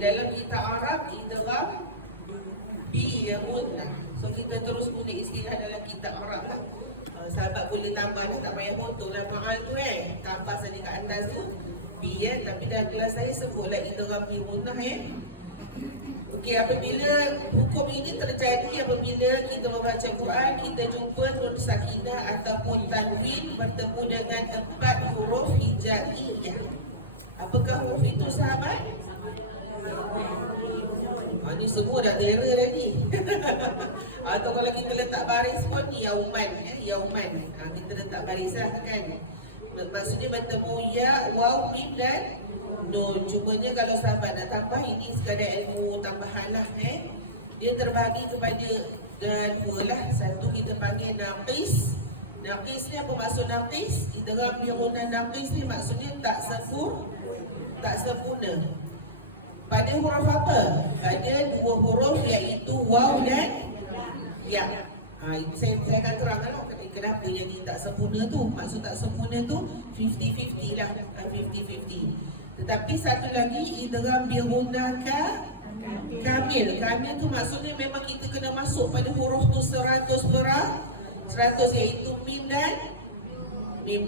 dalam kitab Arab idgham bi'un. So kita terus guna istilah dalam kitab Arab lah. Sahabat boleh tambah lah, tak payah foto lah ma'al tu tambah saja kat atas tu bi tapi dalam kelas saya sebutlah idgham bi'un Okey, apabila hukum ini terjadi apabila kita membaca Quran, kita jumpa nun sakinah ataupun tanwin bertemu dengan 4 huruf hijaiyah. Apakah huruf itu, sahabat? Ini semua dah terror lagi. Atau kalau kita letak baris pun yauman, yauman. Kita letak baris lah kan. Maksudnya bertemu ya, waw, mim dan nun. Cumanya kalau sahabat nak tambah, ini sekadar ilmu tambahan lah Dia terbagi kepada dua lah. Satu kita panggil naqis. Naqis ni apa maksud naqis? Idgham bi'un naqis ni maksudnya tak sempurna. Pada huruf apa? Pada 2 huruf iaitu waw dan ya. Saya akan terangkan kenapa jadi tak sempurna tu. Maksud tak sempurna tu 50-50 lah, 50-50. Tetapi satu lagi idgham bi'unna kamil. Kamil tu maksudnya memang kita kena masuk pada huruf tu 100% iaitu mim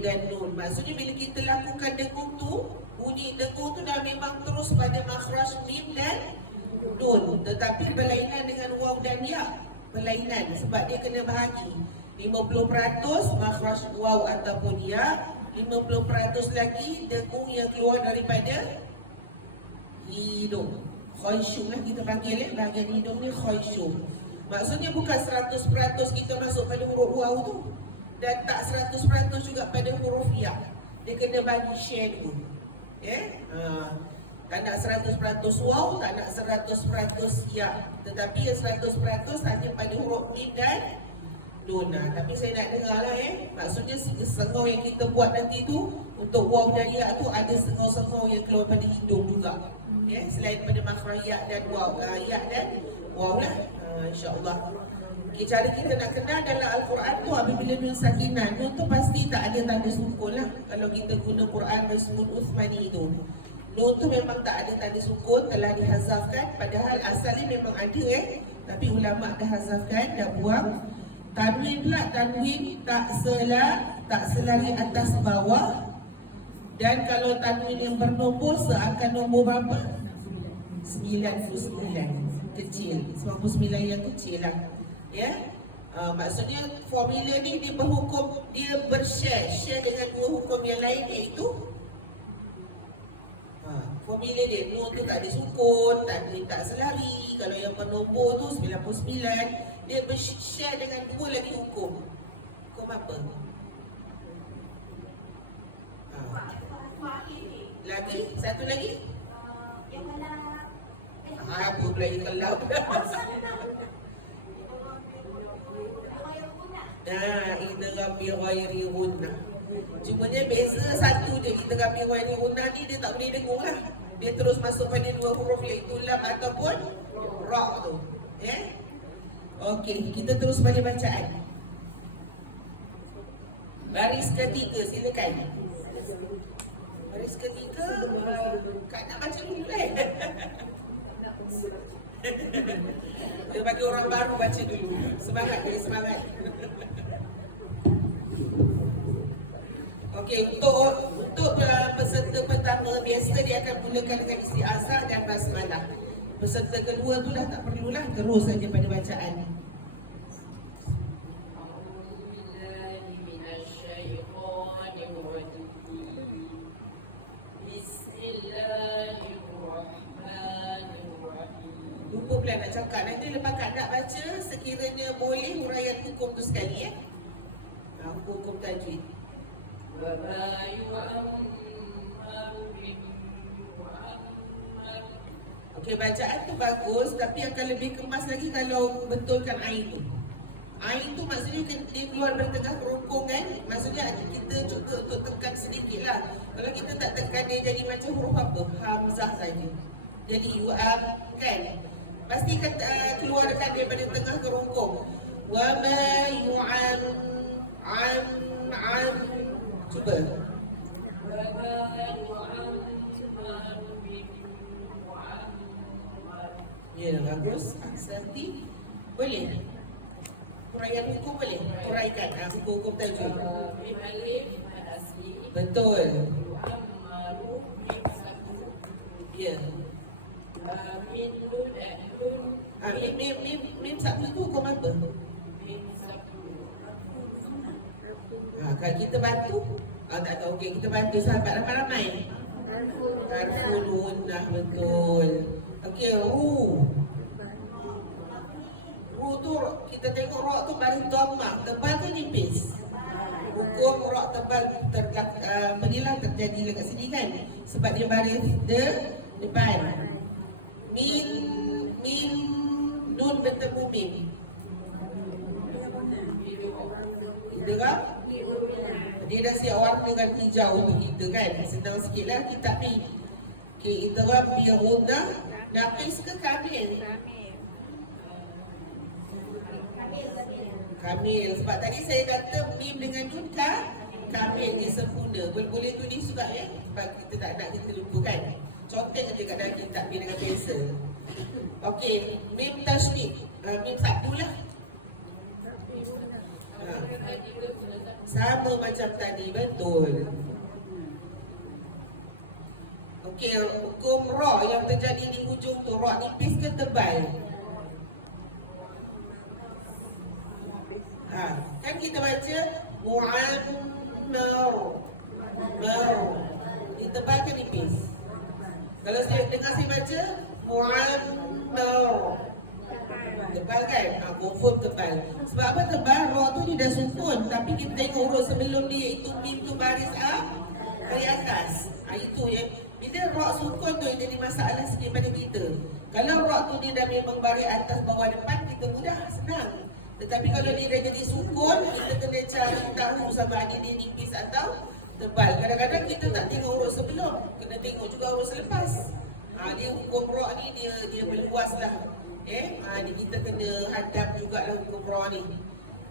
dan nun. Maksudnya bila kita lakukan dengung tu, bunyi dengung tu dah memang terus pada makhraj mim dan nun. Tetapi berlainan dengan waw dan ya. Berlainan sebab dia kena bahagi 50% makhraj waw ataupun ya, 50% lagi dengung yang keluar daripada hidung. Khayshum lah kita panggil bahagian hidung ni khayshum. Maksudnya bukan 100% kita masuk pada huruf waw tu, dan tak 100% juga pada huruf ya. Dia kena bagi share dulu. Tak nak 100% waw, tak nak 100% ya. Tetapi yang 100% hanya pada huruf mim dan nun. Tapi saya nak dengar lah maksudnya sengau yang kita buat nanti tu untuk waw dan ya tu ada sengau-sengau yang keluar pada hidung juga. Selain pada makhraj ya dan waw, ya dan waw lah, insya-Allah. Okay, cara kita nak kenal dalam Al-Quran tu apabila nun sakinah, nun tu pasti tak ada tanda sukun lah. Kalau kita guna Quran Masmud Uthmani tu, nun tu memang tak ada tanda sukun, telah dihazafkan. Padahal asalnya memang ada tapi ulama' dah hazafkan, dah buang. Tanwin pula, tanwin tak selari atas bawah. Dan kalau tanwin yang bernombor seakan nombor berapa? 99 kecil, 99 yang kecil lah maksudnya formula ni dia berhukum, dia share dengan 2 hukum yang lain iaitu formula dia, nun tu tak ada sukun, tanwin tak selari. Kalau yang bernombor tu 99, dia share dengan 2 lagi hukum. Hukum apa? Lagi? Satu lagi? Yang mana? Apa pula yang kelab? Idgham bi ghairi gunnah. Cumanya beza satu je, idgham bi ghairi gunnah ni dia tak boleh dengung lah. Dia terus masuk pada 2 huruf iaitu lam ataupun ra tu. Okey, kita terus pada bacaan. Baris ketiga, silakan. Baris ketiga, Kak nak baca dulu Dia bagi orang baru baca dulu. Semangat, semangat. Okey, untuk peserta pertama biasa dia akan mulakan dengan isti'azah dan basmalah. Peserta kedua tu dah tak perlulah, terus saja pada bacaan. Lupa pula nak cakap, nanti lepas Kak nak baca, sekiranya boleh huraian hukum tu sekali hukum tajwid. Okey, bacaan tu bagus, tapi akan lebih kemas lagi kalau betulkan ain tu. Ain tu maksudnya dia keluar dari tengah kerongkong kan. Maksudnya kita cuba untuk tekan sedikit lah. Kalau kita tak tekan, dia jadi macam huruf apa? Hamzah saja. Jadi kan, pastikan keluarkan daripada tengah kerongkong. Wa ma yu'an an cuba. Ya, bagus. Ahsanti. Boleh? Huraian hukum boleh? Huraikan hukum-hukum tajuk. Mim alif mad asli. Betul. Dua ma'ruf mim satu. Ya. Min nun Mim satu tu hukum apa? mim satu. Kalau kita bantu, tak tahu. Okey, kita bantu sahabat ramai-ramai. Harful hunnah, betul. Okey, ru tu kita tengok ra tu baris dhammah, tebal ke nipis? Hukum ra tebal menilah terjadi dekat sini kan? Sebab dia baris depan. Min nun bertemu mim. Kita kan? Dia dah siap warna dengan hijau untuk kita kan? Senang sikit lah kita ni. Okay, idgham bi ghunnah naqis ke kamil? Kamil. Sebab tadi saya kata mim dengan nun kan? Kamil ni sempurna. Boleh tulis juga ya? Sebab kita tak nak kita lupa kan? Contek je kat dalam kitab mim dengan pensel. Okey, mim tasydid. Mim satu lah. Sama macam tadi, betul. Okey, hukum ra yang terjadi di hujung tu, ra nipis ke tebal? Kan kita baca mu'ammar. Ini tebal ke nipis? Kalau saya dengar saya baca mu'ammar, tebal kan? Confirm tebal. Sebab apa tebal? Ra tu dia dah sukun. Tapi kita tengok huruf sebelum dia itu mim tu baris dari atas. Itu ya. Bila ra sukun tu yang jadi masalah sikit pada kita. Kalau ra tu dia dah memang baris atas bawah depan, kita mudah, senang. Tetapi kalau dia dah jadi sukun, kita kena cari tahu sama ada dia nipis atau tebal. Kadang-kadang kita tak tengok huruf sebelum, kena tengok juga huruf selepas. Dia hukum ra ni dia meluas lah. Kita kena hadap jugalah hukum ra ni.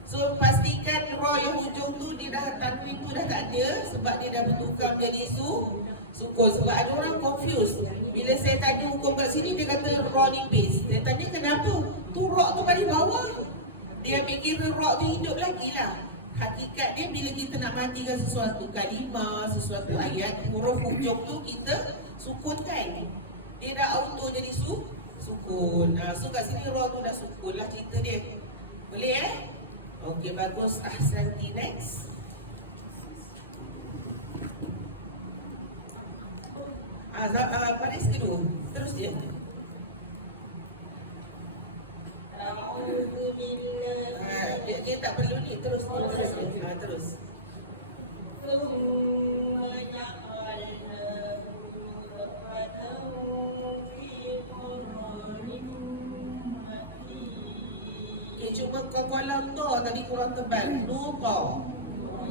So pastikan ra yang hujung tu dia dah tanwin tu dah tak ada sebab dia dah bertukar menjadi sukun. Sebab ada orang confused. Bila saya tanya hukum kat sini dia kata ra nipis. Saya tanya kenapa? Tu ra tu pada bawah. Dia fikir ra tu hidup lagi lah. Hakikat dia bila kita nak matikan sesuatu kalimah, sesuatu ayat, huruf hujung tu kita sukunkan. Dia dah auto jadi sukun. So kat sini ra tu dah sukun lah cerita dia. Boleh Okey, bagus. Ahsanti. Next. Baris kedua. Terus dia. Dia tak perlu ni. Terus. Terus. Cuma kolam tu tadi kurang tebal.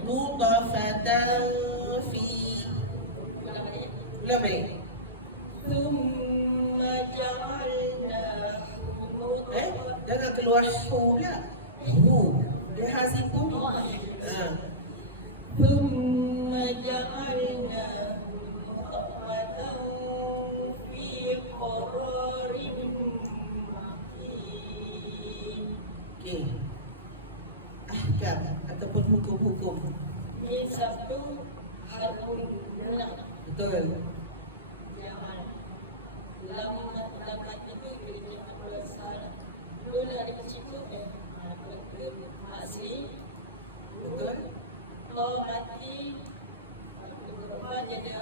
Nutfatan fi. Ulang balik. Jangan keluar hu pula. Dia hasil pun. Thumma ja'alna nutfatan fi qararin makin. Okey. Ahkam ataupun hukum-hukum. Min satu harfun nun. Betul. Jangan lam itu jadi asal. Nun ada di situ asli. Betul. Kalau mati depan jadi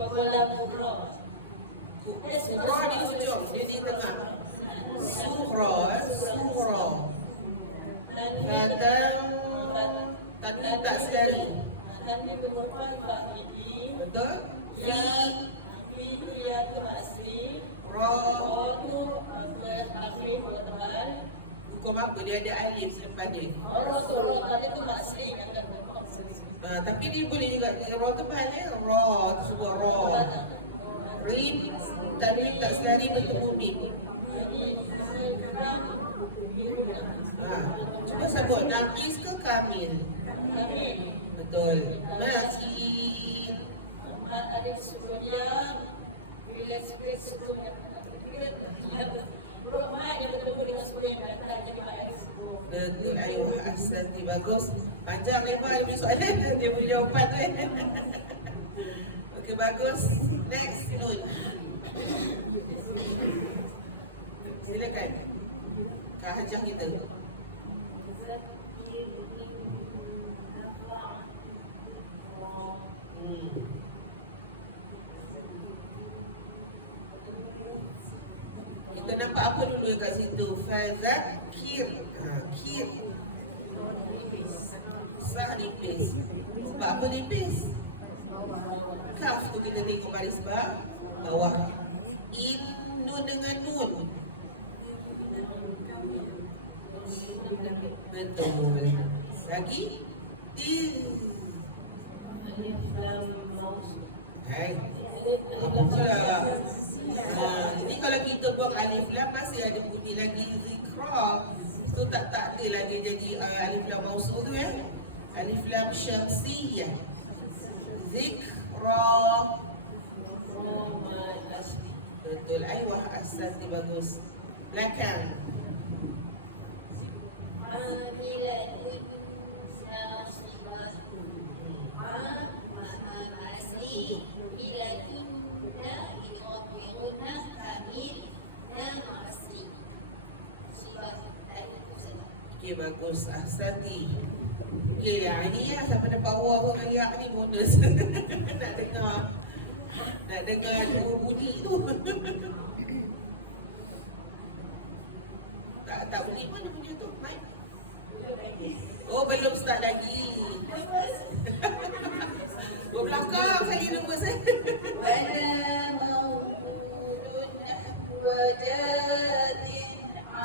kolam kubra. Surah di hujung, dia di tengah. Surah. Tadi tak sekali. Tadi berkorban Pak Gigi. Betul? Fi ya tu asli. Ra. Tu asli berteman. Hukum apa? Dia ada alif selepas dia. Rasulullah tadi tu asli kata. Tapi dia boleh juga ra tebal ra sebuah ra. Rim tadi tak sekali bertemu mim. Cuba sebut naqis ke kamil? Betul. Makin. Alif sukunya bila sukun Ahsanti, bagus. Panjang lebar dia punya soalan. Dia punya jawapan tu. Okey, bagus. Next, Nun. Silakan. Kak Hajah kita. Kita nampak apa dulu kat situ? Fazakir. Kir. Sah nipis. Sebab apa nipis? Kaf tu kita tengok baris bawah. In nun dengan nun. Betul. Lagi. Din. Hai. Apa pula? Ini kalau kita buat alif lam masih ada bunyi lagi zikra. Tu tak ada lagi jadi alif lam mausul tu ya. Alif lam syamsiyah. Zikra. Betul. Ayuh, ahsanti, bagus. Belakang. Okey, bagus. Ahsanti. Okey, yang ni ya, siapa dapat awal pun ayak ni bonus. Nak dengar dua bunyi tu. Tak bunyi mana punya tu? Mic. Oh, belum start lagi. Oh, belakang kali nombor saya.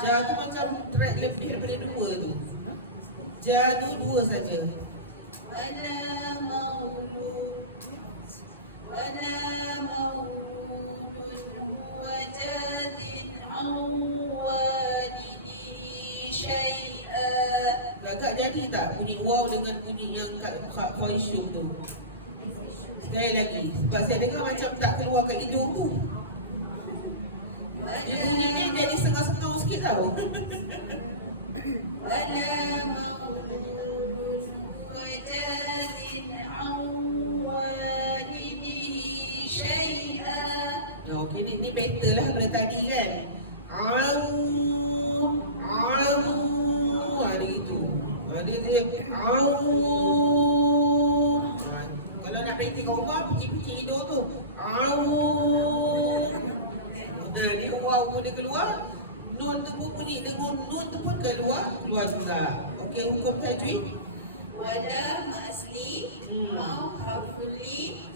Ja tu macam track lebih daripada dua tu. Ja tu dua saja. Agak jadi tak bunyi wow dengan bunyi yang kat Khoishum tu? Sekali lagi. Sebab saya dengar macam tak keluar kat hidung tu. Dia bunyi ni jadi setengah-setengah sikit tau. Okey, ni better lah daripada tadi kan. Ada gitu. Ada dia kalau nak berhenti kat rumah, picit-picit hidung tu. Dia wow pun dia keluar. Nun tu pun bunyi. Dengan nun tu pun keluar juga. Okey, hukum tajwid. Wada ma'asli, mau harfuli,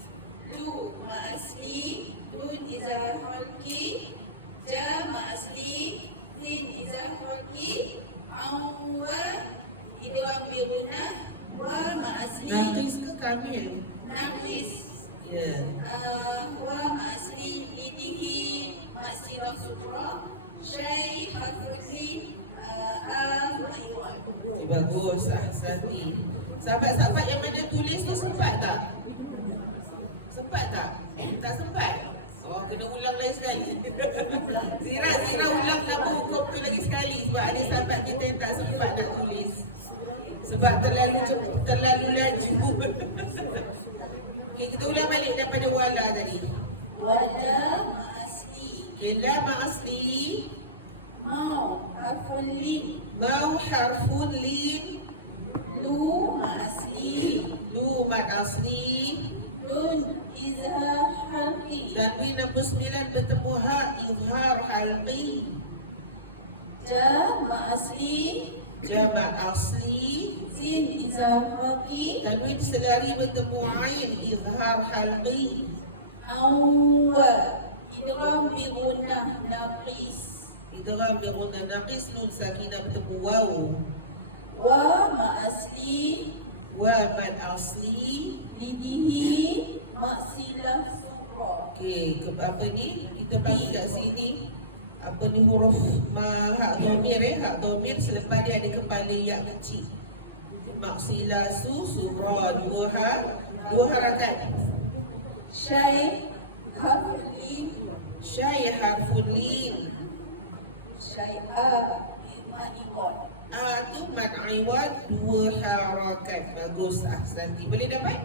lu ma'asli, nun izah halki, ja ma'asli, tin izah halki, awwa, idgham biruna, wa ma'asli. Nafis ke kamil? Nafis. Ya. Wa ma'asli, idihi, ma'asirah sukra, syai, harfuli, wa iwan. Bagus, ahsanti. Sahabat-sahabat yang mana tulis tu sempat tak? Sempat tak? Tak sempat? Oh, kena ulang lagi sekali. Zira ulang nama hukum tu lagi sekali. Sebab ada sahabat kita yang tak sempat nak tulis. Sebab terlalu laju. Okey, kita ulang balik daripada wala tadi. Wada ma'asli, Kila ma'asli. mau harfuli, Mau harfun lin. lu ma'asli, Lu mad asli. nun izhar halqi, Tanwin 69 bertemu ha. Izhar halqi. ja ma'asli, Jamak asli. sin izhar halqi, Tanwin selari bertemu ain. Izhar halqi. awwa, idgham bi gunnah naqis, Idgham bi ghunnah naqis. Nun sakinah bertemu waw. wa ma'asli, Wa mad asli. lidihi, maksilah sukra. Okey, apa ni? Kita bagi kat sini. Apa ni huruf hak dhamir hak dhamir selepas dia ada kepala ya kecil. Maksilah surah dua harakat. Syai harfuli, Syai harfun lin. syai'a, ikon. Tu mad iwad 2 harakat. Bagus Ahsanti. Boleh dapat?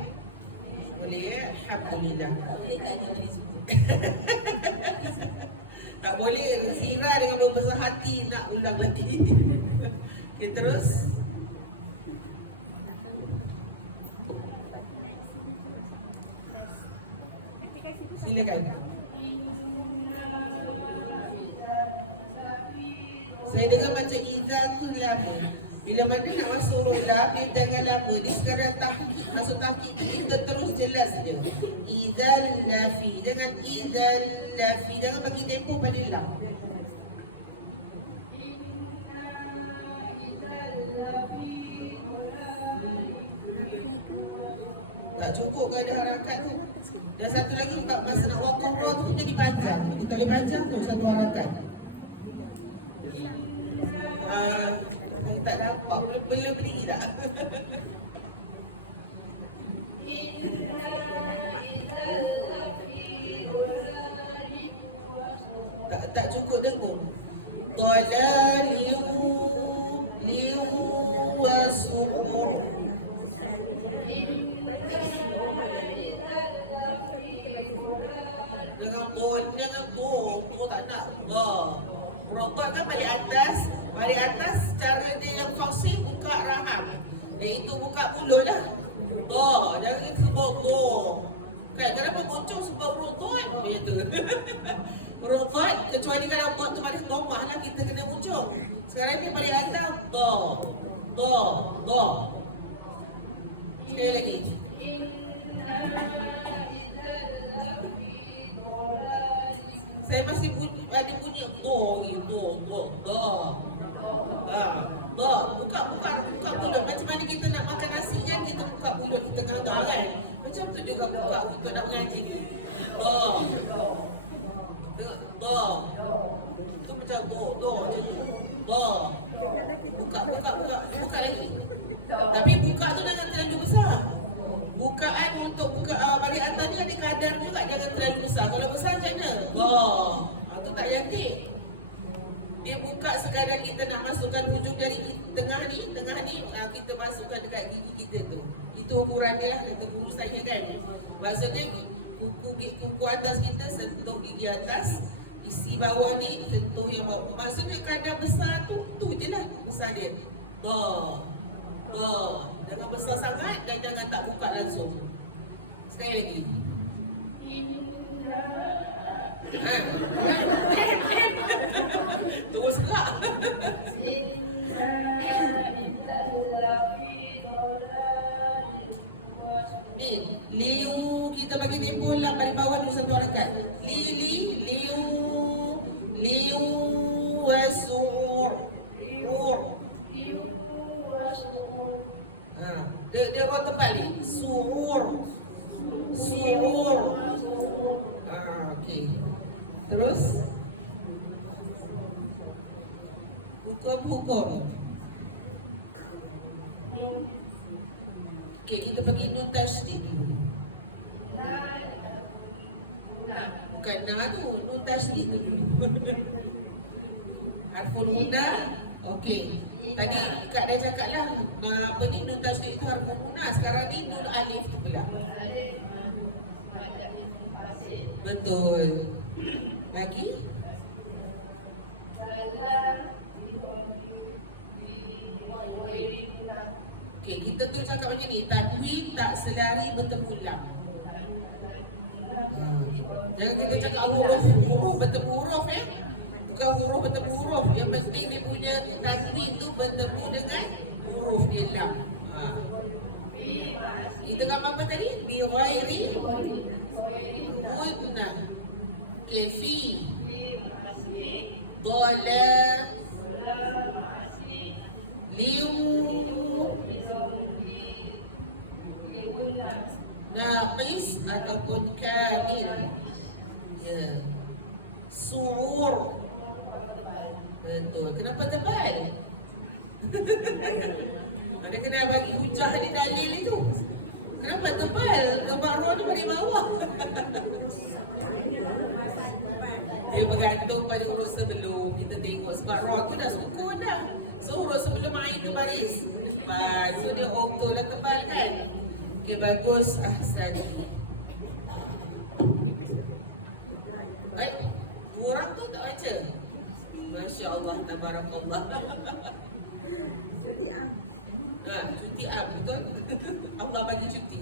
Boleh ya? Alhamdulillah. Boleh tak dia boleh sebut? Tak boleh Sira dengan berbesar hati nak ulang lagi. Okay, terus. Silakan. Saya dengar macam Izal tu lama. Bila mana nak masuk rola, dia jangan lama. Dia sekarang tahqiq. Masuk tahqiq tu kita terus jelas je. Izal lafi. Jangan Izal lafi. Jangan bagi tempoh pada lam. Tak cukup ke ada harakat tu. Dan satu lagi masa nak wakaf roh tu jadi panjang. Kita boleh panjang tu satu harakat. Saya tak nampak belum berdiri tak? tak cukup dengung. Dalaliu liu wasur. Dengan tu tak nak. Rokok kan balik atas cara dia yang fasih buka raham. Iaitu buka mulut lah. Jangan sebut kan kenapa bocor sebab rokok begitu. Rokok kecuali kalau buat tu pada tomah lah kita kena bocor. Sekarang ni balik atas sekali lagi. Saya masih ada bunyi buka mulut. Macam mana kita nak makan nasi kan, kita buka mulut kita tengah kan. Macam tu juga buka kita nak mengaji ni. Tu macam buka lagi. Tapi buka tu jangan terlalu besar. Bukaan untuk buka bagi atas ni ada kadar juga, jangan terlalu besar. Kalau besar macam mana? Tu tak cantik. Dia buka sekadar kita nak masukkan hujung jari tengah ni kita masukkan dekat gigi kita tu. Itu ukuran dia lah, kata guru saya kan. Maksudnya kuku atas kita sentuh gigi atas, isi bawah ni sentuh yang bawah. Maksudnya kadar besar tu je lah besar dia. Jangan besar sangat dan jangan tak buka langsung. Sekali lagi. Terus gerak. Ni, liu kita bagi tempoh lah pada bawah dulu satu harakat. Liu wasur. Dia roh tepat ni. Suur. Okey. Terus hukum. Okey, kita bagi nun tasydid dulu. Bukan na tu, nun tasydid dulu. Harful huna. Okey. Tadi Kak dah cakap lah, apa ni nun tasydid itu harful huna. Sekarang ni nun alif pula. Betul. Lagi? Okey, kita tu cakap macam ni, tajwid tak selari bertemu lam. Jangan kita cakap huruf bertemu huruf Bukan huruf bertemu huruf. Yang penting dia punya tajwid tu bertemu dengan huruf dia lam. Kita gambar apa tadi? Bi ghairi guna. Kefi Dola Liu Naqis ataupun kamil. Su'ur. Betul. Kenapa tebal? Ada kena bagi hujah di dalil itu. Kenapa tebal? Gambar roh ni bagi bawah. Dia bergantung pada huruf sebelum. Kita tengok sebab ra tu dah sukun dah. So huruf sebelum ain tu baris tebal. So dia auto lah tebal kan. Okey, bagus. Ahsanti. Baik, dua orang tu tak baca. Masya Allah, tabarakallah. Cuti am, betul? Allah bagi cuti.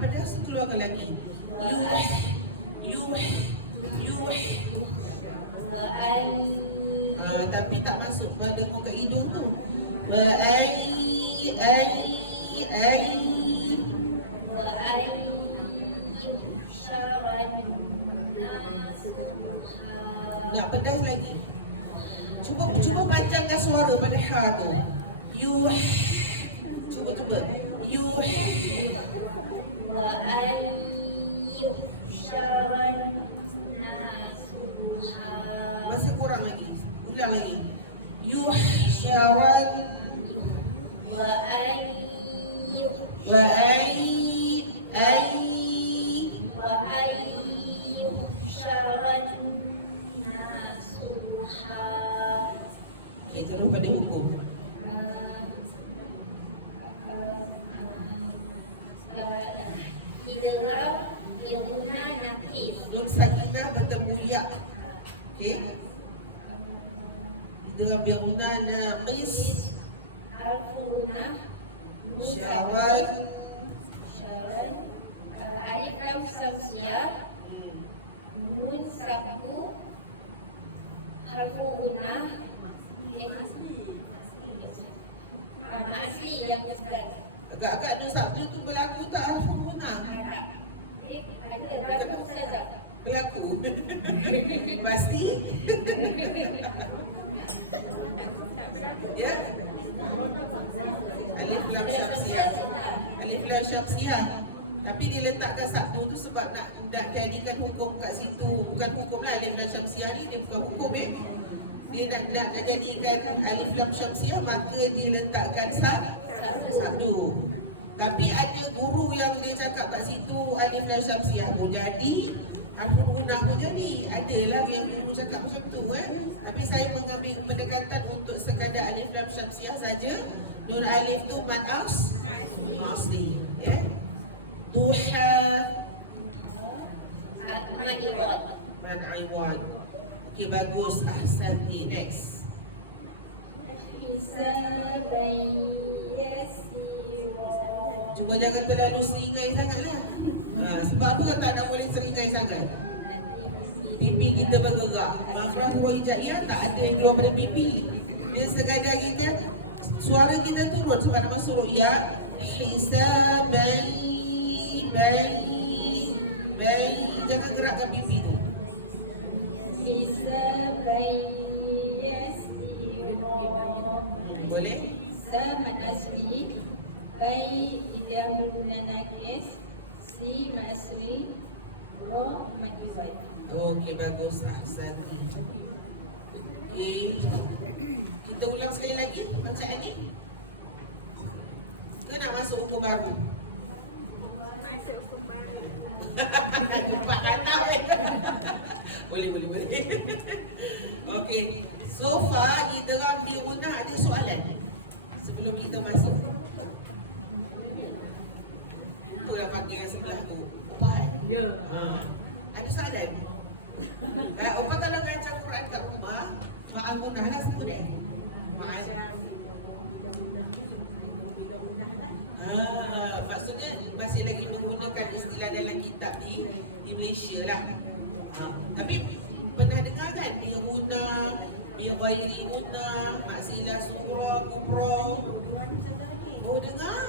Pedas tu keluarkan lagi. Tapi tak masuk pada muka hidung tu. Nak pedas lagi. Cuba panjangkan suara pada ha tu. Cuba. Masih kurang lagi. Ulang lagi. Yuhsyaran wa terus pada hukum. Nun sakinah bertemu ya. Okey. Dalam biaruna naqis syarat alif lam samsiyah nun saku harfu gunnah asli yang besar. Agak-agak nun sabtu tu berlaku tak harfu guna? Ada berlaku saja. Berlaku. Pasti. Ya. Alif lam syamsiyah. Tapi dia letakkan satu tu sebab nak jadikan hukum kat situ. Bukan hukum lah, alif lam syamsiyah ni dia bukan hukum Dia nak jadikan alif lam syamsiyah, maka dia letakkan satu. Tapi ada guru yang dia cakap kat situ alif lam syamsiyah pun jadi, harfu guna pun jadi. Adalah yang guru cakap macam tu Tapi saya mengambil pendekatan untuk sekadar alif lam syamsiyah saja. Nun alif tu mad asli. Duha man iwad. Okey, bagus. Ahsanti. Next. Cuba jangan terlalu seringai sangatlah. Sebab apa kan tak nak boleh seringai sangat? Pipi kita bergerak. Makhraj huruf hijaiyah tak ada yang keluar pada pipi. Dia sekadar kita, suara kita turun sebab nak masuk ru'yah. Hisaban baik. Jangan gerakkan pipi tu. Boleh? Sama asli baik tidak berguna nakis si masli roh makiwai. Okey, bagus. Ahsanti. Okey. Kita ulang sekali lagi bacaan ni. Ke nak masuk hukum baru? Jumpa kata Boleh. Okey. So far, idgham di gunah ada soalan sebelum kita masuk. Itulah panggil yang sebelah tu. Opat? Ya. Ada soalan? Opat kalau baca Quran kat rumah, ma'al gunah lah sebut Ma'al. Maksudnya masih lagi menggunakan istilah dalam kitab di Malaysia lah. Tapi pernah dengar kan dia guna, dia ghairi guna, maksilah surah, kubra. Oh, dengar?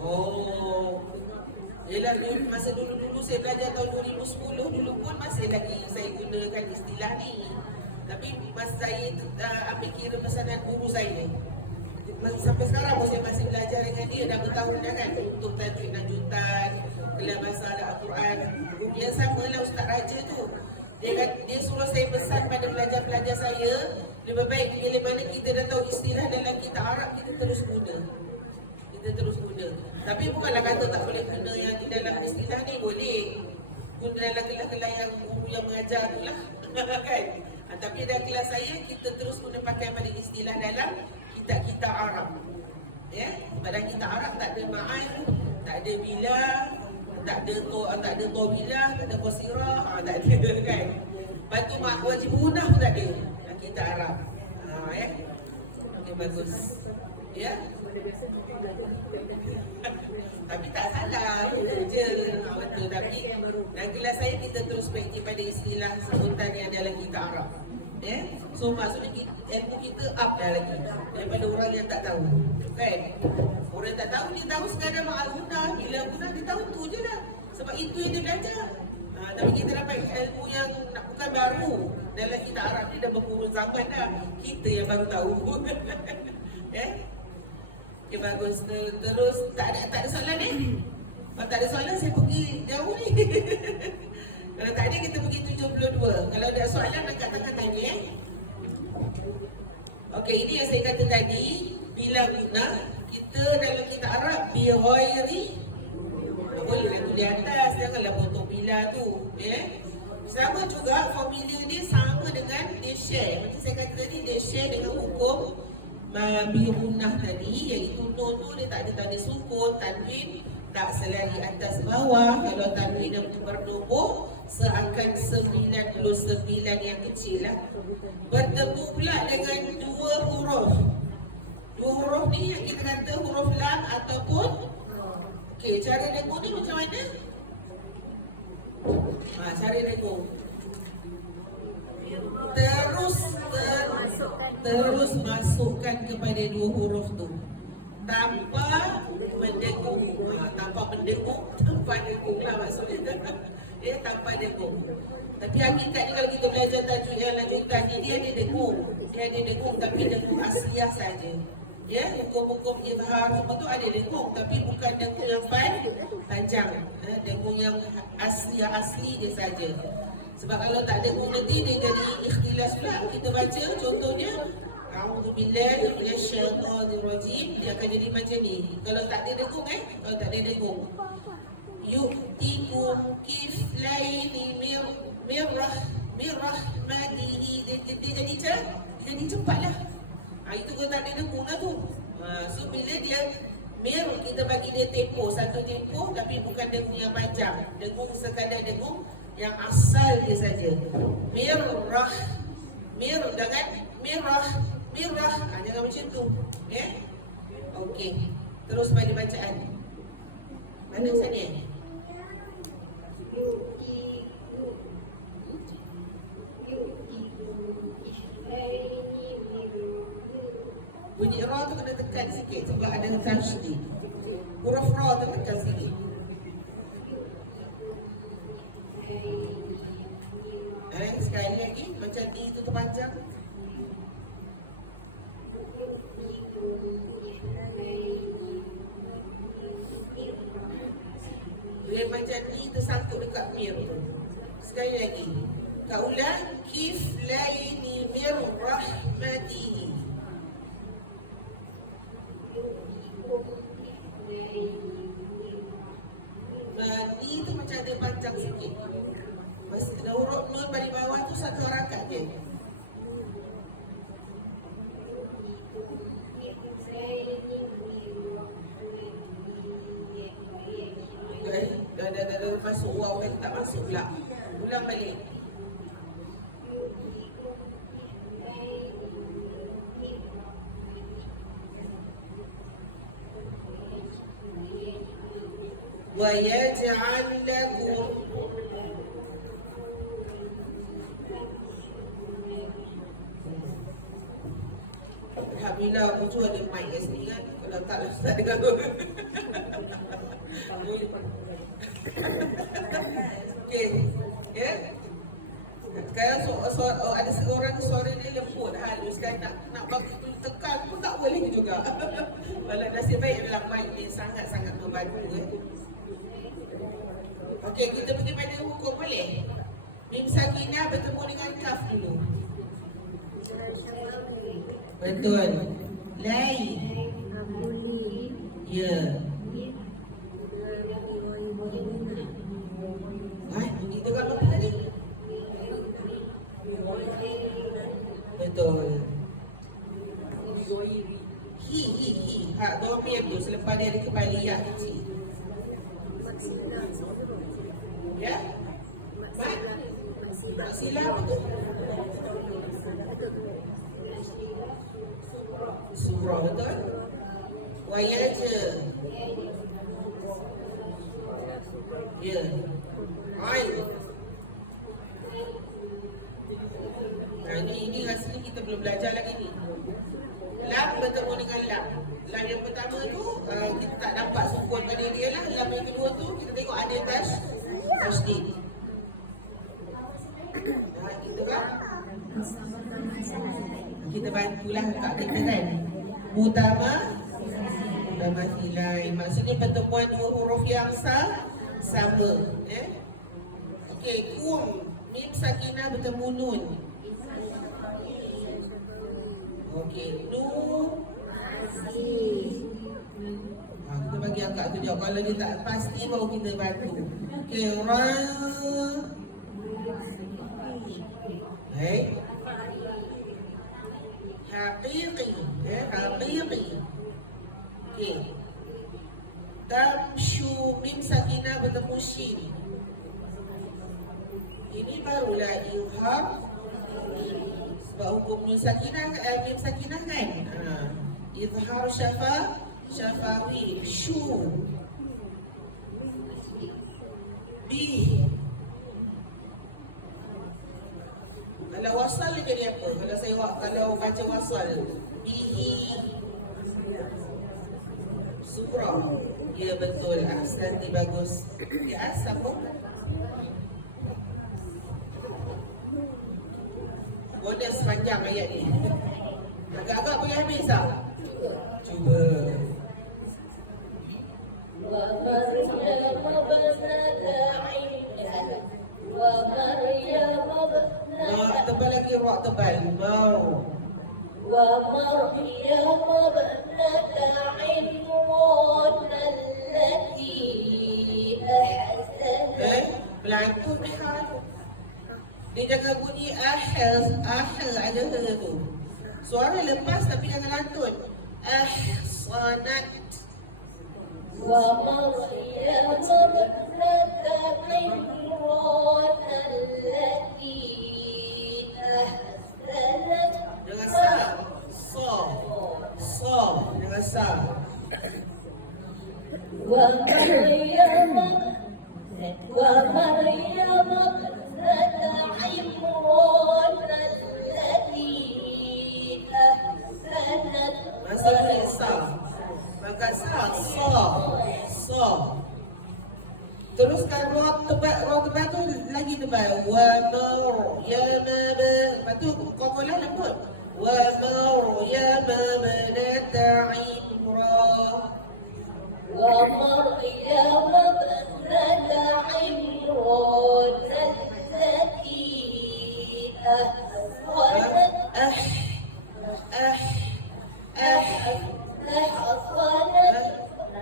Oh. Yelah, masa dulu-dulu saya belajar tahun 2010 dulu pun masih lagi saya gunakan istilah ni. Tapi masa saya ambil kira pesanan guru saya, sampai sekarang pun saya masih belajar dengan dia, dah bertahun dah kan, untuk tajwid lanjutan, kelas bahasa Al-Quran. Yang sama lah Ustaz Raja tu. Dia suruh saya pesan pada pelajar-pelajar saya, lebih baik bila mana kita dah tahu istilah dalam kitab Arab, kita terus guna. Tapi bukanlah kata tak boleh guna yang di dalam istilah ni, boleh guna dalam kelas-kelas yang guru yang mengajar tu lah. Kan? Tapi dalam kelas saya, kita terus guna pakai pada istilah dalam kitab-kitab Arab. Ya, sebab dalam kitab Arab tak ada ma'al, tak ada bila, tak ada tawila, tak ada qasirah, tak ada kan. Lepas tu wajib punah pun tak ada dalam kitab Arab. Ya. Okey, bagus. Ya. Tapi tak salah, betul je. Betul, tapi dalam kelas saya kita terus praktik pada istilah sebutan yang dalam kitab Arab. So maksudnya ilmu kita up dah lagi daripada orang yang tak tahu. Kan? Orang tak tahu, dia tahu sekadar ma'al guna. Bila guna dia tahu tu je lah. Sebab itu yang dia belajar. Tapi kita dapat ilmu yang bukan baru. Dalam kitab Arab ni dah berpuluh zaman dah. Kita yang baru tahu. Okay, bagus. Terus tak ada soalan ni? Kalau tak ada soalan, saya pergi jauh ni. Kalau tak ada, kita pergi 72. Kalau ada soalan, dekat tengah tanya. Okey, ini yang saya kata tadi. Bila guna, kita dalam kitab Arab, bi-ghairi. Bolehlah tulis atas, janganlah potong bila tu. Sama juga, formula ni sama dengan dia share. Macam saya kata tadi, dia share dengan hukum bi-gunah tadi, iaitu nun tu dia tak ada tanda sukun, tanwin tak selari atas bawah. Kalau tanwin yang bernombor, seakan 99 yang kecil lah. Bertemu pula dengan dua huruf. Dua huruf ni yang kita kata huruf lam ataupun okey, cara dengung ni macam mana? Cara dengung terus masukkan kepada dua huruf tu tanpa mendengung. Tanpa dengung lah maksudnya. Tanpa dengung. Tapi hakikatnya kalau kita belajar tajwid yang lanjutan ni, dia ada dengung, tapi dengung asliah saja. Hukum-hukum izhar semua tu ada dengung, tapi bukan dengung yang panjang. Dengung yang asli dia saja. Sebab kalau tak dengung nanti dia jadi ikhtilas pula. Kita baca contohnya A'udzubillahi minasyaitonirrajim, dia akan jadi macam ni. Kalau tak ada dengung kalau tak ada dengung. Yu'tikum kiflaini mirrahmatihi, dia jadi cepatlah. Itu kalau tak ada dengung lah tu. So bila dia kita bagi dia tempoh, satu tempoh, tapi bukan dengung yang panjang. Dengung sekadar dengung yang asal dia saja. Mirrah, jangan mirrah. Jangan macam tu. Okey. Terus balik bacaan. Mana sana? Bunyi ra tu kena tekan sikit sebab ada tasydid. Huruf ra tu tekan sikit. Sekali lagi, macam ni tu terpanjang. Dia macam ni tersangkut dekat mir tu. Sekali lagi. Kau ulang, kiflaini mir rahmatihi. Ni tu macam ada panjang sikit. Ada huruf nun bagi bawah tu satu harakat je. Dah masuk waw kan, tak masuk pula. Ulang balik. Wa yaj'al lakum Alhamdulillah, aku tu ada mic kat sini kan. Kalau tak lah, tak ada ganggu. Okey. Sekarang ada seorang suara dia lembut, halus kan. Nak bagi tekan pun tak boleh juga. Walau nasib baik adalah mic ni sangat-sangat membantu. Okey, kita pergi pada hukum boleh? Mim sakinah bertemu dengan kaf dulu. Betul. Lai. Ya. Itu kan apa tadi? Betul. Hi. Hak domir tu selepas dia ada kembali ya kecil. Ya? Maksilah apa tu? Surah, betul? Wayaja. Ya. Ain. Ini rasanya kita belum belajar lagi ni. Lam bertemu dengan lam. Lam yang pertama tu kita tak nampak sukun pada dia lah. Lam yang kedua tu kita tengok ada tasydid. Itu kan? Kita bantulah kat kita kan. Mutamathilai. Maksudnya pertemuan dua huruf yang sama. Okey, kum. Mim sakinah bertemu nun. Okey, nun. Kita bagi akak tu jawab. Kalau dia tak pasti baru kita bantu. Okey, Baik. Haqiqi. Haqiqi. Okey. Tamshu mim sakinah bertemu shin. Ini barulah izhar. Sebab hukum mim sakinah kan? Izhar syafawi. Shu. Bi. Kalau wasal dia jadi apa? Kalau baca wasal, bihi surah. Ya betul. Ahsanti, bagus. Ya, siapa? Bonus panjang ayat ni. Agak-agak boleh habis tak? Cuba. Tebal lagi, rock tebal. Mau. ومريم ابنة عمران التي أحسنت. Pelantun hal. Dia jangan bunyi ahal ada tu. Suara lepas tapi jangan lantun. Ahsanat. ومريم ابنة عمران التي أحسنت. Dengan sa. So. Dengan sa. ومريم ابنة عمران التي أحسنت. Masa ni sa. Maka sa. So. Teruskan roh tebal tu lagi tebal. Wa Maryam. Lepas tu qafalah lembut. Wa Maryam ibnata Imran. ومريم ابنة عمران التي أحصنت.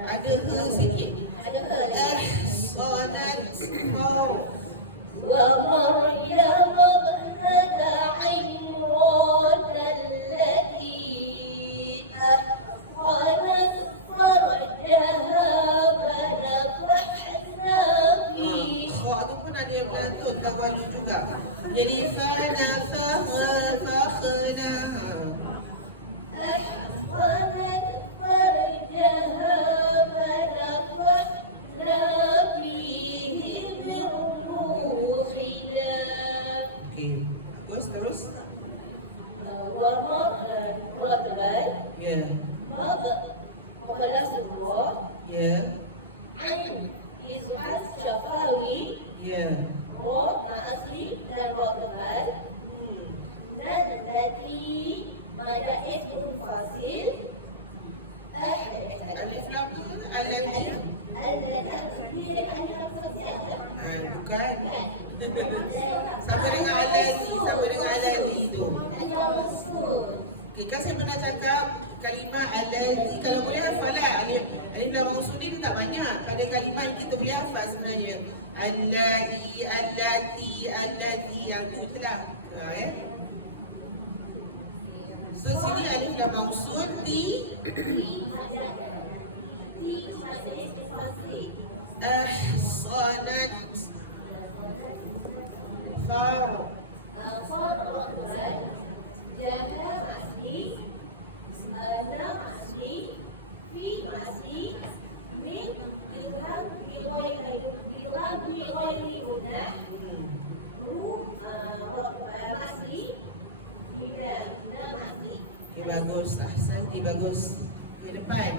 Ada sikit. Ahsanat. ومريم ابنة عمران التي أحصنت فرجها فنفخنا فيه. Kha tu pun ada yang berlantun tawali juga. Jadi fakhna. أحصنت فرجها فنفخنا فيه من روحنا. Okey. Bagus, terus. ومرتبط Ya. وخلاص الروح. Ya. عين إزحاف شفاوي. Ya. روح مع أصلي dan roh tebal. Dan tadi pada اسم فاصل. Alif lam tu alif. Bukan. kan saya pernah cakap kalimah alladhi, kalau boleh hafal lah. Alif lam mausul ni tak banyak. Pada kalimah yang kita boleh hafal sebenarnya. Alladhi, allati, allati, yang tu itulah. So sini alif lam mausul ti ahsanat far bagus, ahsanti, bagus. Ke depan.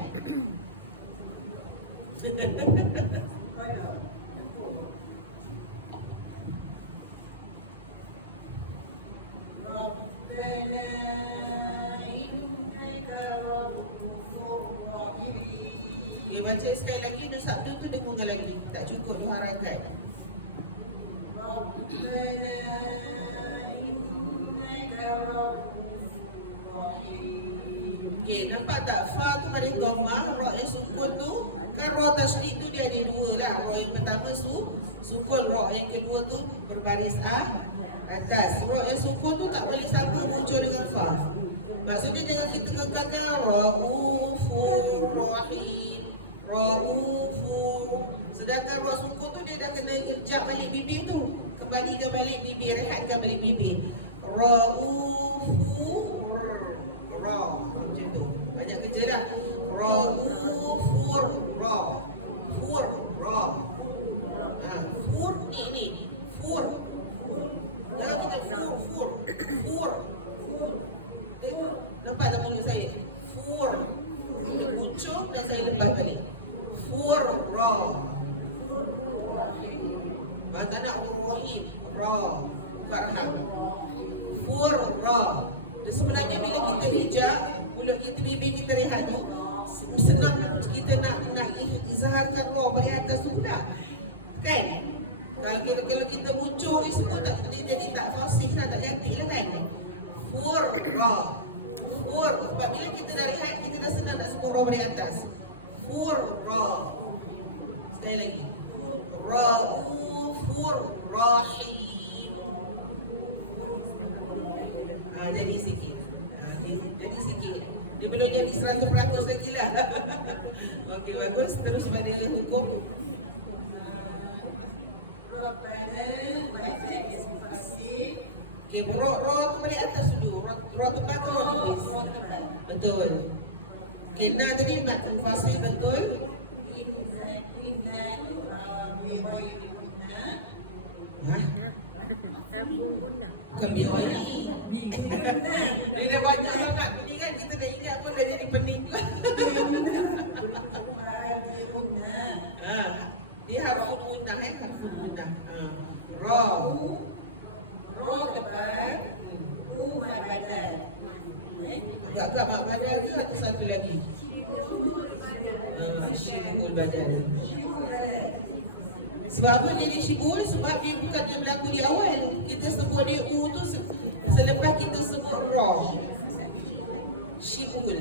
Okay, baca sekali lagi. Nur Sabtu tu dengung lagi. Tak cukup 2 harakat. Okay, nampak tak? Fa tu pada dhammah, ra yang sukun tu, kan ra tasydid tu dia ada 2 lah. Ra yang pertama sukun, ra yang kedua tu berbaris atas. Ra yang sukun tu tak boleh sama muncul dengan fa. Maksudnya dengan kita kekalkan Raufur Rahim, Raufur. Sedangkan ra sukun tu dia dah kena ejak balik bibir tu. Kembalikan balik bibir, rehatkan balik bibir. Raufur Ra, macam tu. Banyak kerja dah. Raufur Ra. Fur Ra. Fur ni. Fur. Jangan kita fur. Tengok. Nampak tak mulut saya? Fur. Dia pucuk dan saya lepas balik. Fur Ra. Tak nak Rahim. Ra. Farham. Fur Ra. Dan sebenarnya bila kita hijab, mulut kita, bibir kita rehat tu, senang kita nak izharkan ra pada atas tu pula. Kan? Kalau kita muncul ni semua tak jadi tak fasih lah, tak cantik lah kan? Fur Ra. Fur. Sebab bila kita dah rehat, kita dah senang nak semua ra pada atas. Fur Ra. Sekali lagi. Raufur Rahim. Jadi sikit. Jadi sikit. Dia belum jadi 100% lagi lah. Okey, bagus. Terus pada hukum. Okey, ra tu balik atas dulu. Ra tu belakang ra tulis. Betul. Okey, nah tadi mat fasih betul. Kembali. Dia dah banyak sangat ni kan, kita dah ingat pun dah jadi pening. Dia harfun munnah harfun munnah. Ra. Ra depan. Mat badan. Agak mat badan tu satu lagi. Syibul badan. Sebab apa jadi syibul? Sebab dia bukan dia berlaku di awal. Kita sebut dia U tu selepas kita sebut Ra. Syibul.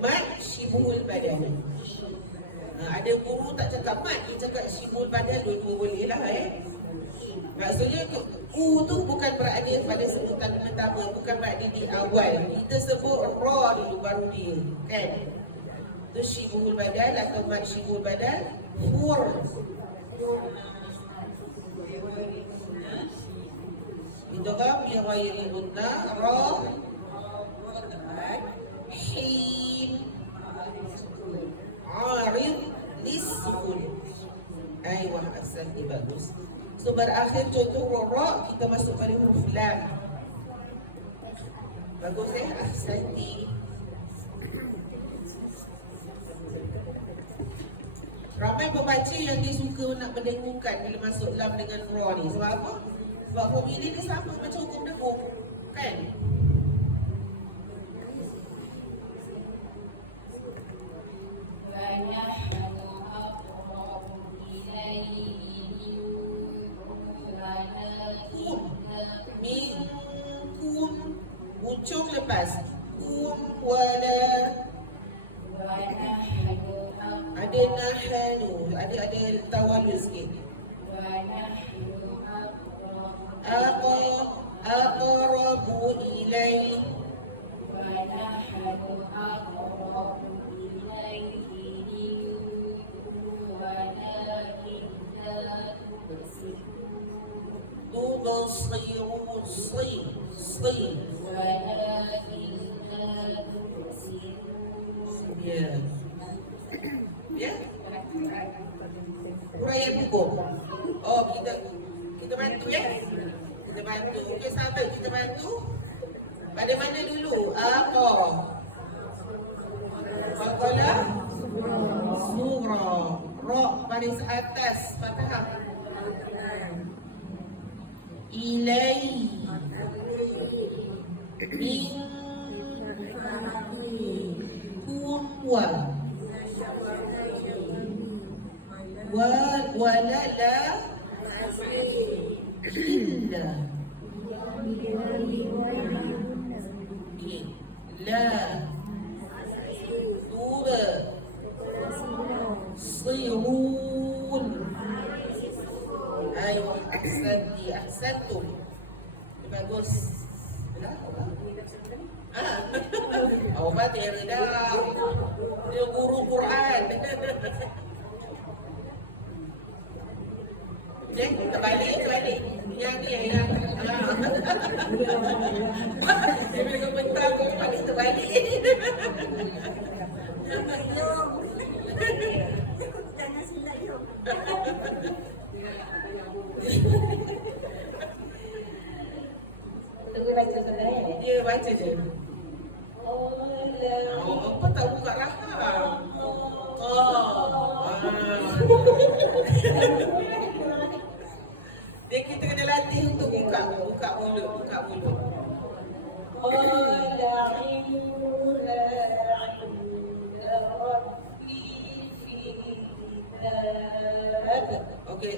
Mat syibul badan. Ada guru tak cakap mat, dia cakap syibul badan, dua-dua boleh lah Maksudnya U tu bukan berada pada sebutan pertama, bukan berada di awal. Kita sebut Ra dulu baru dia, kan? Itu syibul badan atau mat syibul badan. Fur. Itu kan yang raya ibunna. Ra. Him. Arid. Nisfun. Aywa, ahsanti, bagus. So berakhir contoh ra, kita masuk pada huruf lam. Bagus ahsanti. Ramai pembaca yang dia suka nak mendengungkan bila masuk lam dengan ra ni. Sebab apa? Sebab formula dia sama macam hukum dengung, kan? Minkum muncul halus sikit. ونحن Aqrabu ilai. ونحن أقرب إليه منكم ولكن لا تبصرون Tubsirun. Sin. ولكن لا تبصرون Ya. Ya. Huraian hukum. Oh, kita bantu ya. Kita bantu. Okey, sahabat kita bantu. Pada mana dulu? Apa? Baqala? Surah. Ra baris atas. Fathah. Ilai. Minkum wala la illa la tubsirun. Ayuh, ahsantum. Bagus. Obat ya dah. Dia guru Quran. Kita balik. Yang ni yang. Dia bila bentar kau balik terbalik. Jangan silap yo. Tunggu baca sebenarnya. Dia baca je. Apa tak buka rahang? Dia kita kena latih untuk buka mulut. Okey,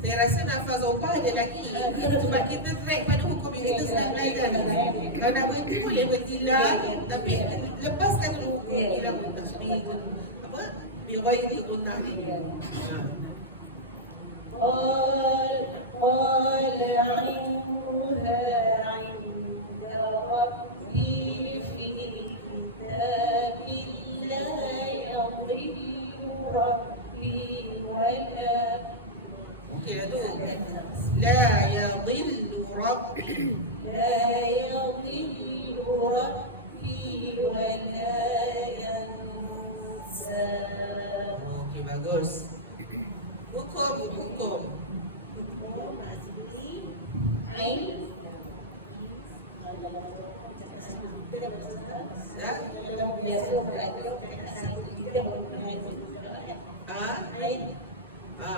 saya rasa nafas opah ada lagi. Sebab kita track pada hukum yang kita sedang belajar ni. Kalau nak berhenti boleh berhenti lah. Tapi lepaskan dulu hukum hilang apa? Biwairi gunnah ni. قال علمها عند ربي في كتاب لا يضل ربي ولا Okey, tu. La yadhillu rabbi. لا يضل ربي ولا ينسى Okey, bagus. Hukum. عين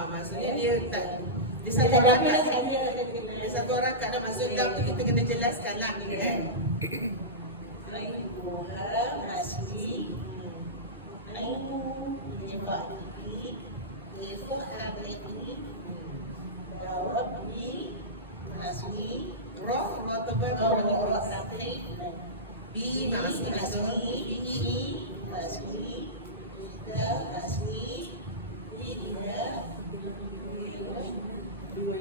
Maksudnya dia tak. Dia satu rakaat. Dia satu rakaat dah masuk dalam tu kita kena jelaskan lah ni kan. Roh atau bi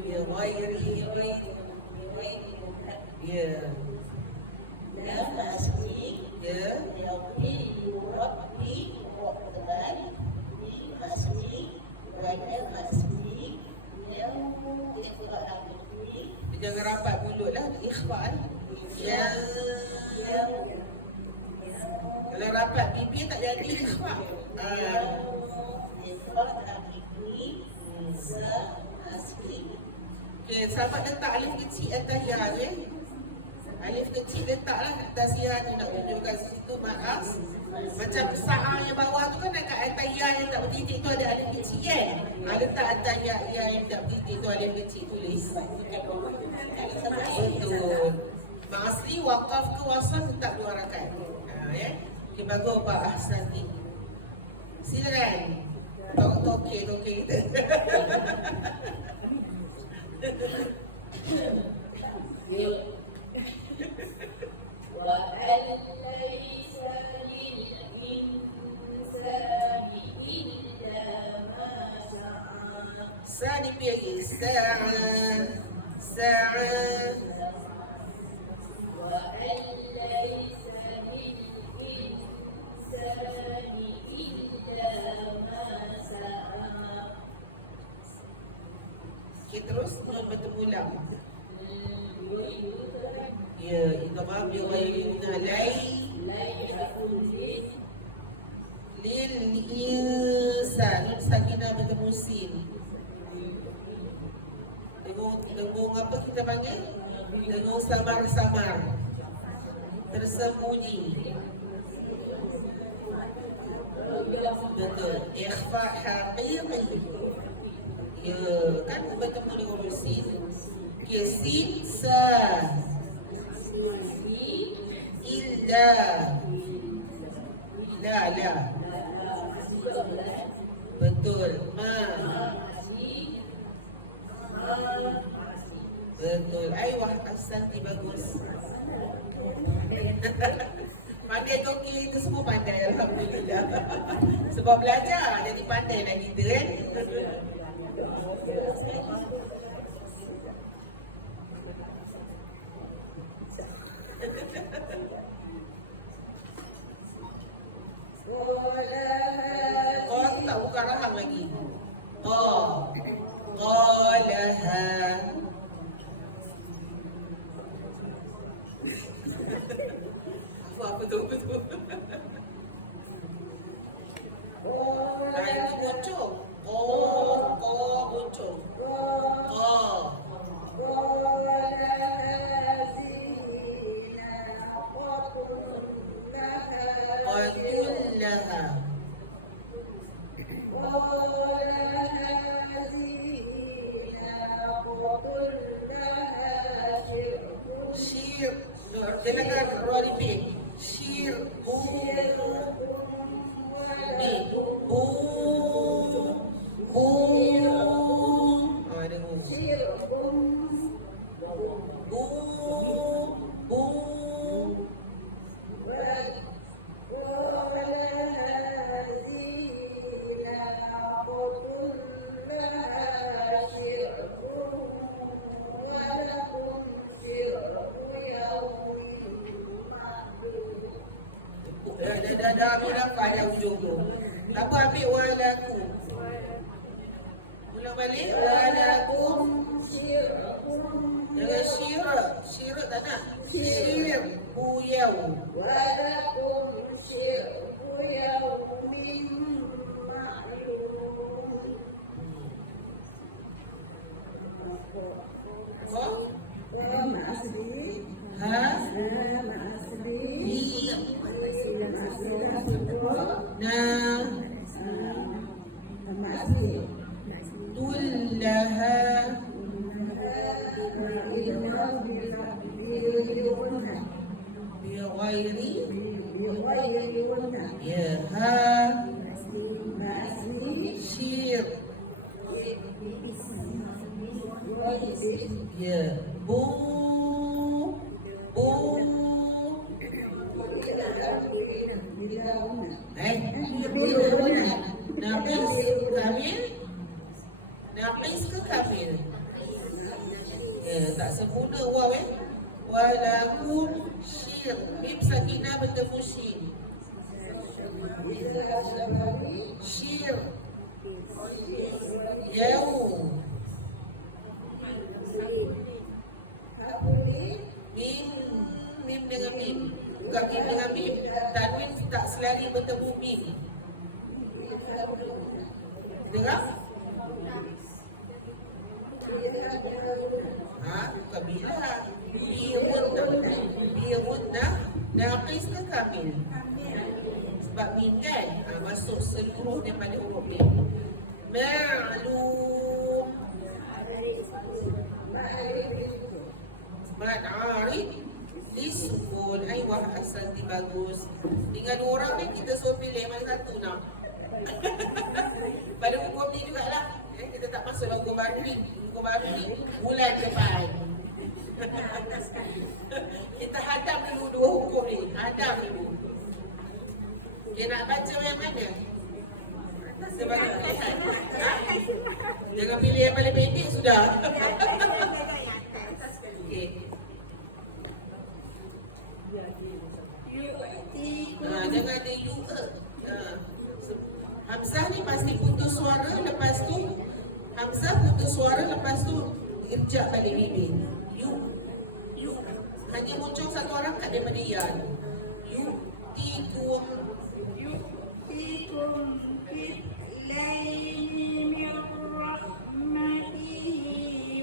ya wairi ya jangan rapat mulut lah, ikhfa. Kalau rapat bibir tak jadi ikhfa. Okay, sahabat letak alif kecil atas ya je. Alif kecil letaklah atas ya tu nak tunjukkan situ maaf. Macam sa'a yang bawah tu kan dekat atas ya yang tak bertitik tu ada alif kecil kan. Letak atas ya yang tak bertitik tu alif kecil tulis. Betul. Asli wakaf ke wasal tetap 2 rakaat. Ya. Okay, bagus Pak Ahsanti. Silakan. Toke kita. وأن ليس للإنسان إلا ما سعى ساعة ساعة وأن ليس للإنسان إلا ما سعى Okay, terus bertemu ulang. Ya, idgham bi ghairi nalai lil insan sakinah bertemu sin. Dengung apa kita panggil? Dengung samar-samar. Tersembunyi. Betul. Ikhfa haqiqi. Ya, kan bertemu dengan huruf sin. Okay, sin sa illa la betul ma betul aywa ahsanti bagus pandai toki itu semua pandai alhamdulillah sebab belajar jadi pandai lah kita kan Orang tu tak buka rahang lagi. Qalaha. Apa tu? Ini bocor. Bocor. Qadullaha. Syir. Silakan repeat. Syir. Ada dah aku dapat dah hujung tu. Apa ambil walaku? Ulang balik. Walakum dengan syirak. Syirak tak nak. Syirak buyau. ولكم شرب يوم معلوم Ha? Tullaha bighairi ya ha syir ya bu naqis kamil naqis ke kamil tak sempurna waw walakum syir mim sakinah bertemu shin syir yau mim dengan mim bukan mim dengan mim tanwin tak selari bertemu mim dengar kabila bi'unna naqis ke kamil sebab min kan masuk seluruh daripada huruf ni ma'lum ma'arif disukun aywa ahsanti bagus dengan dua orang ni kita suruh pilih mana satu nak pada hukum ni jugalah kita tak masuk dalam hukum baru ni bulan depan kita hadam dulu dua hukum ni hadam dulu dia nak baca yang mana Sebagai pilihan. Ha? Jangan pilih yang paling pendek sudah. Okey. Jangan ada you. Hamzah ni pasti putus suara, lepas tu Hamzah putus suara, lepas tu irja balik bibir. You. Hanya muncul satu orang kat daripada ya. Yutikum. يؤتكم كفلين من رحمته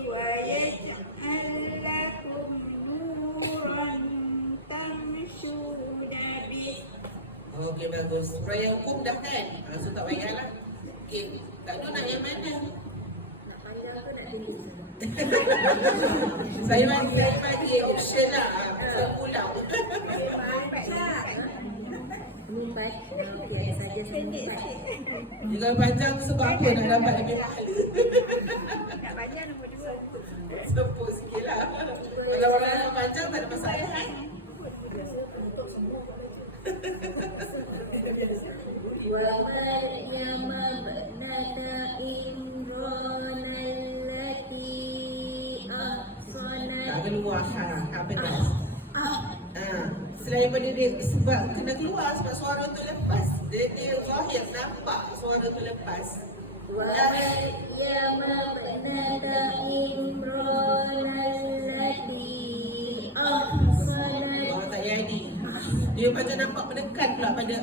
ويجعل لكم نورا تمشون به. Okey, bagus. Surah yang hukum dah kan? So tak payahlah. Okey, tak tahu nak yang mana. Saya bagi option lah. Saya pulau. Mumbai. Okey, saja Mumbai. Jangan panjang sebab apa nak dapat lebih pahala. Tak banyak nombor 2. Sempur sikit lah. Kalau orang yang panjang tak ada masalah kan? ومريم ابنة عمران التي أحصنت Tak keluar apa dah. Selain daripada dia sebab kena keluar sebab suara tu lepas. Dia zahir nampak suara tu lepas. ومريم ابنة عمران التي أحصنت. Tak jadi. Dia macam nampak mendekat pula pada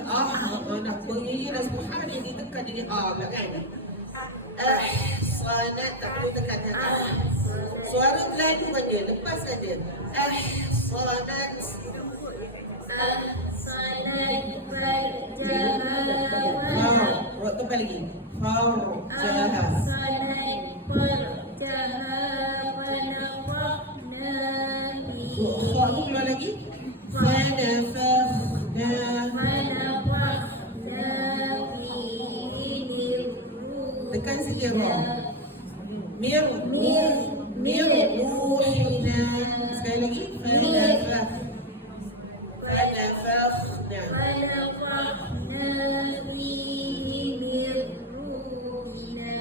nak beri dan subhan yang ditekan jadi pula kan. Sanat tak perlu tekan hati. Suara Melayu kan dia, lepas kan dia. Sanat. أحصنت فرجها Kembali lagi. Farjaha. أحصنت فرجها ونفخنا فيه Keluar lagi. Fanafakhna. ونفخنا فيه من Tekan sikit roh. Mir ruhina. Sekali lagi. Fanafakhna. ونفخنا فيه من روحنا.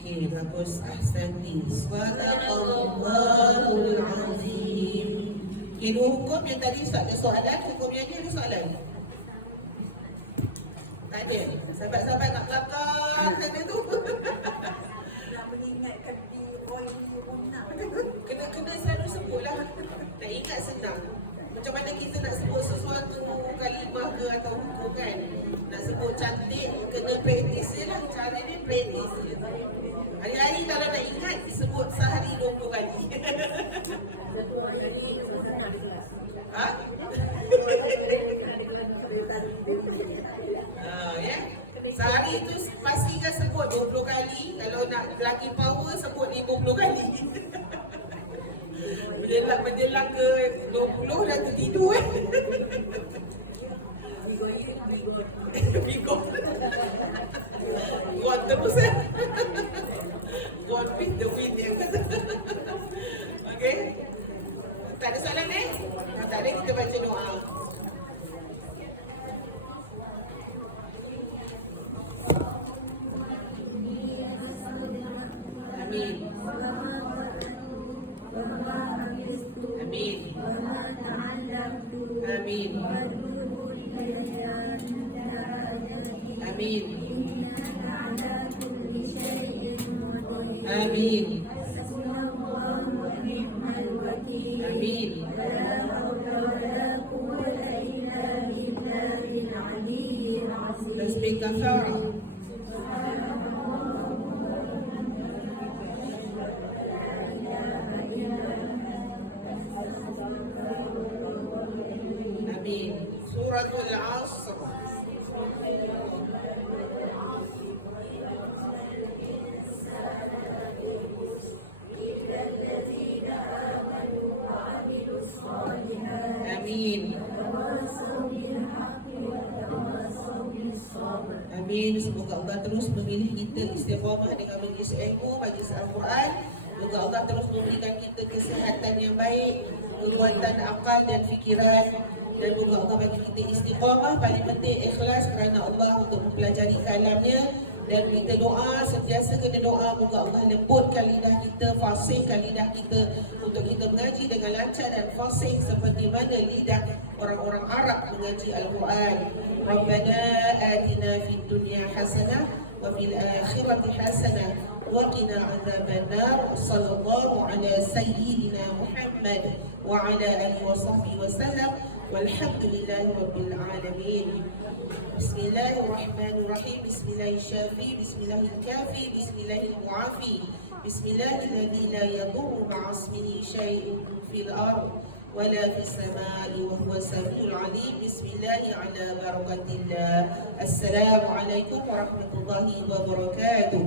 Okey, bagus. Ahsanti. Sadaqallahul azim. Okey, dua hukum yang tadi ada soalan, hukum yang ni ada soalan? Tak ada. Sahabat-sahabat kat belakang sana tu. Nak mengingatkan di Roy Rona. Kena selalu sebutlah. Nak ingat senang. Macam mana kita nak sebut sesuatu kalimah ke atau hukum kan? Nak sebut cantik, kena praktis je lah. Cara ni praktis je. Hari-hari kalau nak ingat, disebut sehari 20 kali. Ha? Ya. Sehari tu pastikan sebut 20 kali. Kalau nak lagi power, sebut 50 kali. Menjelang ke 20 dah tertidur Bigo. Gone terus Gone with the wind yang kata. Okay. Tak ada soalan ni? Tak ada, kita baca doa. Amin. Amin. Amin. Amin. Amin. Amin. Tasbih kafarah. Amin. Suratul Asr. Amin. Amin. Semoga Allah terus memilih kita istiqamah dengan majlis ilmu, majlis Al-Quran. Semoga Allah terus memberikan kita kesihatan yang baik, kekuatan akal dan fikiran. Dan moga Allah bagi kita istiqamah. Paling penting ikhlas kerana Allah untuk mempelajari kalamnya. Dan kita doa, sentiasa kena doa moga Allah lembutkan lidah kita, fasihkan lidah kita untuk kita mengaji dengan lancar dan fasih seperti mana lidah orang-orang Arab mengaji Al-Quran. Rabbana atina fid dunya hasanah wa fil akhirati hasanah wa qina adzaban nar. Sallallahu ala sayyidina Muhammad wa ala alihi wa sahbihi wa sallam. Walhamdulillahi rabbil alamin. Bismillahirrahmanirrahim. Bismillahirrahmanirrahim. Bismillahirrahmanirrahim. Bismillahirrahmanirrahim. Bismillahilladzi la yadurru ma'asmihi syai'un fil ardh wala fis samaa'i wa huwa samiul 'aliim. Bismillahi 'ala barakatillah. Assalamualaikum warahmatullahi wabarakatuh.